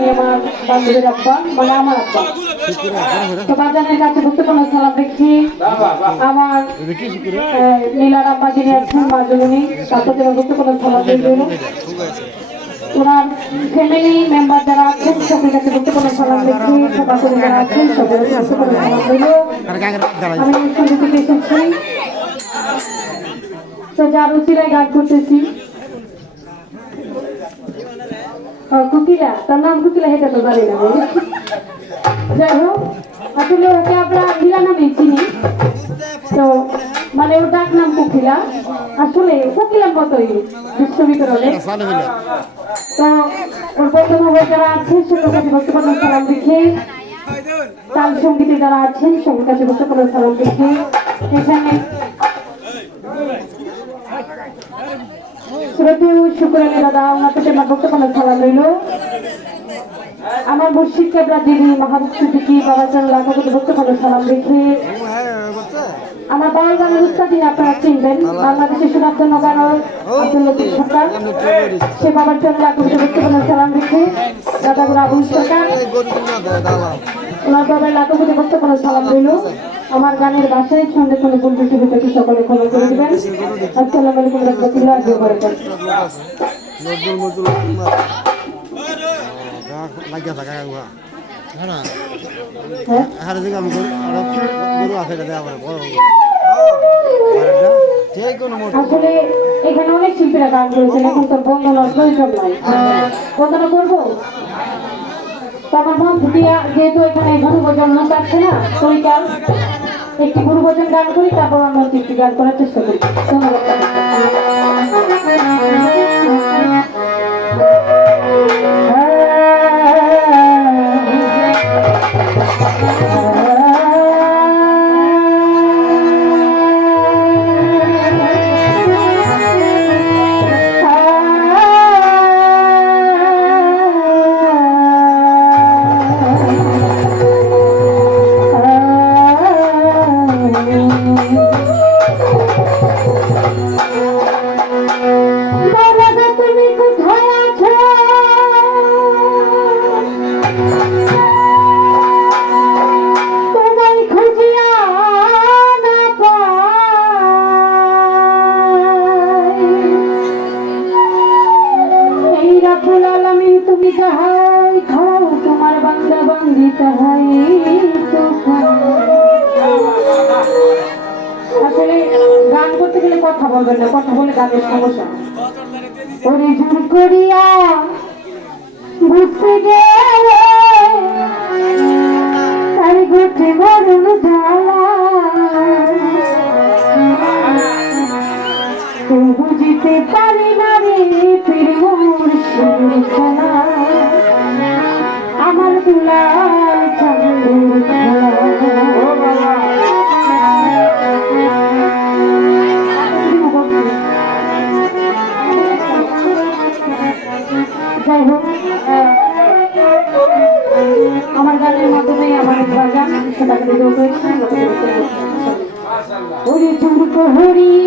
আমি আমার বান্ধবীর মানে কাছে গুরুত্বপূর্ণ সালাম দেখি। আমার নীলার আব্বা যিনি আছেন, মা জননী গুরুত্বপূর্ণ সালাম দিল। ওনার ফ্যামিলি মেম্বার যারা গুরুত্বপূর্ণ সালাম দিল। আমি এসেছি তো যার উচিরায় গান করতেছি। কুকিলা, তার নাম কুকিলা হেটা তো জানি না। যাই হোক, আসলে ওকে আমরা নীলা নামে চিনি। তো মানে ওর ডাক নাম কুকিলা। আসলে কোকিলার মতোই বিশ্ববিদ্যালয়ে। তো, ওর হয়ে যারা আছে সেটার বর্তমান সালাম লিখে। তাল সঙ্গীতে যারা আছেন সবার কাছে বর্তমান সালাম লিখে। এখানে শ্রোতু শুক্রানি দাদা, ওনার কাছে আমার বর্তমান সালাম রইল। আমার মুর্শিদ কেবলা দিদি দিদি, বাবা চান লাখা কোটি বর্তমান সালাম রেখে আমার বাবার গানের উস্তাদিন আপনারা চিনবেন, বাংলাদেশের সুনামধন্য গানের আব্দুল লতিফ সে বাবার জন্য লাখ বর্তমান সালাম রেখে দাদাগুলো আবুল সরকার। ওনার বাবার লাখ বর্তমান সালাম রইল। আমার গানের বাসায় সঙ্গে সঙ্গে ত্রুটি হতে সকলে ক্ষমা করে দিবেন। আসসালামু আলাইকুম রহমতুল্লাহ আসলে এখানে অনেক শিল্পীরা গান করেছেন, এখন বন্দনা করব তো ভুটিয়া যেহেতু এখানে গুরু ভোজন লোক আছে না তরিকাল একটি গুরু ভোজন গান করি, তারপর আমরা একটি গান করার চেষ্টা করি। ধন্যবাদ। করিয়া বুঝতে গেলে তার গোটে মরণ জ্বালা বুঝিতে পারি না রে পীর মুর্শিদের খেলা। ওরে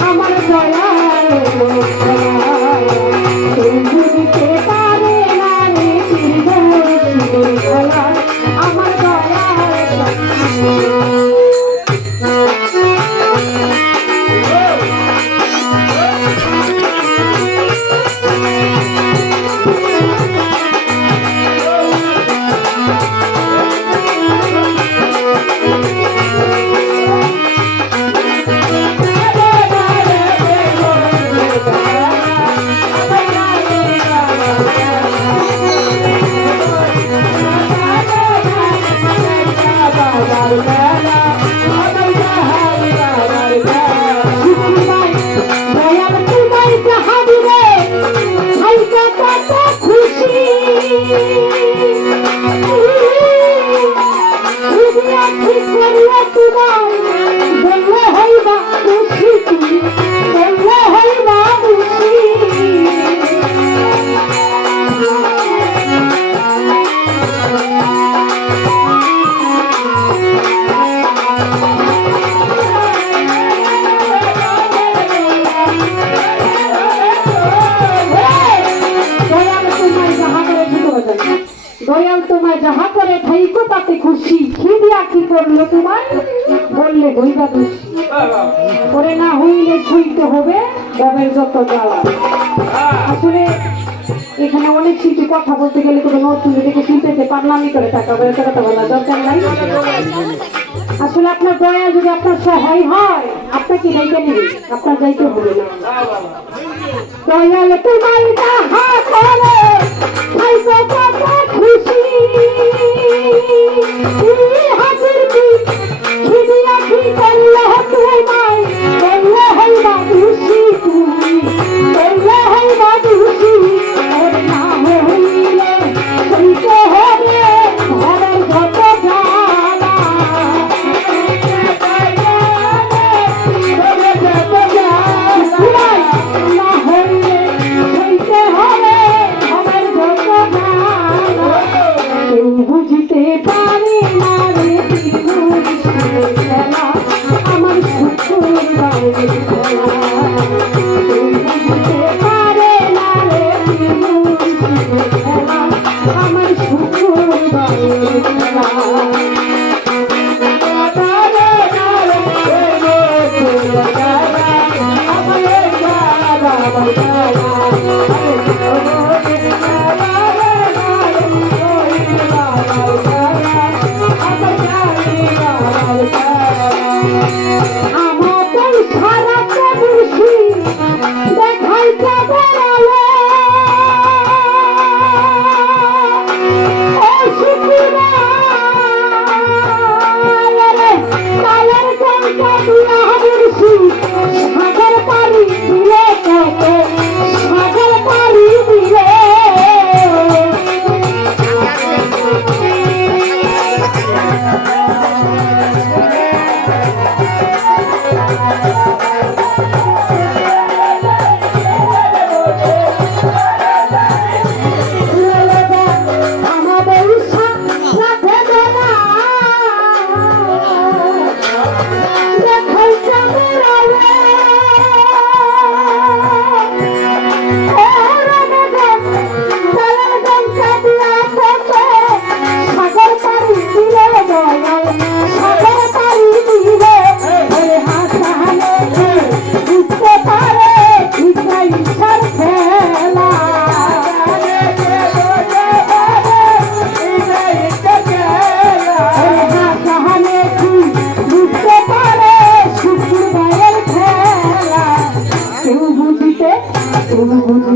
আমার দয়াল you. দয়াল তোমায় যাহা করে খাইকো তাতে খুশি। কি দিয়া কি করল তোমায়? বললে হইবা খুশি করে না হইলে ছুঁইতে হবে গবের যত জ্বালা। আসলে এখানে অনেক শিল্পী কথা বলতে গেলে কোনো নতুন যদি দেখে শিল্পীতে পারলামই করে টাকা বলে করে বলা দরকার নাই। আসলে আপনার দয়া যদি আপনার সহায় হয়, আপনাকে যাইতে নেবে আপনার যাইতে হবে না। দয়াল তোমার খুশি। হাজির কি আখি কল্লা আমার Gracias.